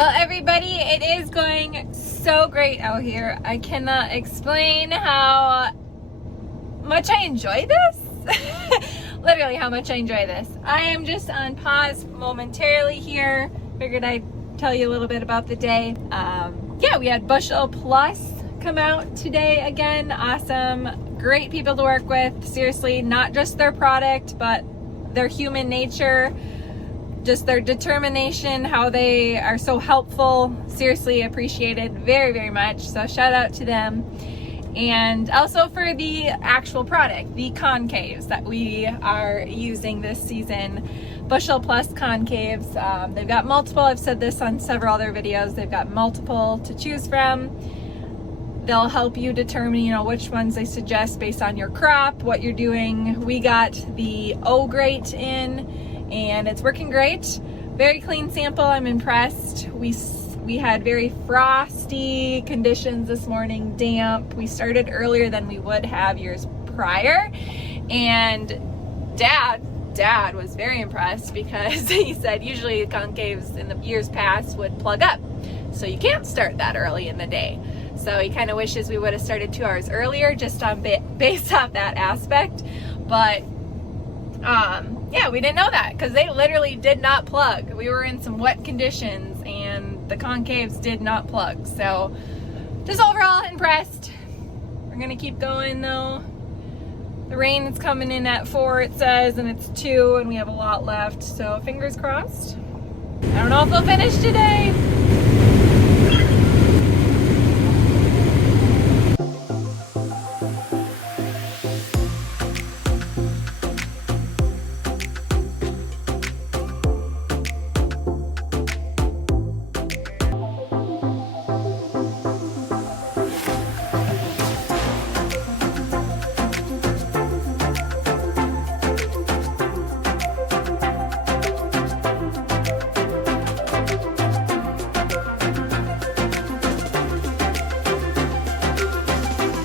Well, everybody, it is going so great out here. I cannot explain how much I enjoy this. Literally how much I enjoy this. I am just on pause momentarily here. Figured I'd tell you a little bit about the day. Yeah, we had Bushel Plus come out today again. Awesome. Great people to work with. Seriously, not just their product, but their human nature, just their determination, how they are so helpful. Seriously appreciated very, very much. So shout out to them. And also for the actual product, the concaves that we are using this season, Bushel Plus Concaves. They've got multiple. I've said this on several other videos. They've got multiple to choose from. They'll help you determine, which ones they suggest based on your crop, what you're doing. We got the O-Grate in, and it's working great. Very clean sample. I'm impressed. We had very frosty conditions this morning, damp. We started earlier than we would have years prior, and Dad was very impressed because he said usually the concaves in the years past would plug up, so you can't start that early in the day. So he kind of wishes we would have started 2 hours earlier, just on based off that aspect. But yeah, we didn't know that because they literally did not plug. We were in some wet conditions and the concaves did not plug. So just overall impressed. We're gonna keep going though. The rain is coming in at 4, it says, and it's 2, and we have a lot left. So fingers crossed. I don't know if they'll finish today.